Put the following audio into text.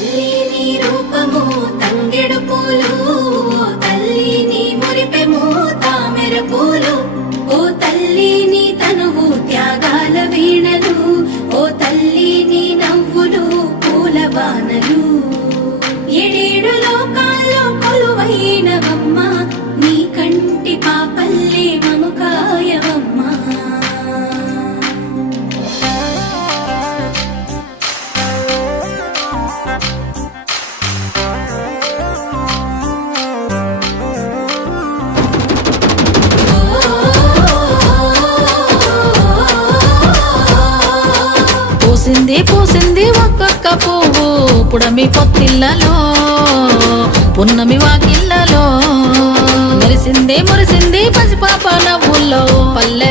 తల్లి నీ రూపము తంగెడు పూలు, తల్లి నీ మురిపెము తామెర పూలు, ఓ తల్లి నీ తనువు త్యాగాల వీణలు, ఓ తల్లి నీ నవ్వులు పూల బాణలు. ఏడేడు లోకాల్లో కొలువైనవమ్మ, నీ కంటి పాపల్లే మము కాయవమ్మ. పూసింది పూసింది ఒక్కొక్క పువ్వు పుడమి పొత్తిళ్ళలో, పున్నమి వాకిళ్ళలో, మురిసింది మురిసింది పసిపాప నవ్వుల్లో, పల్లె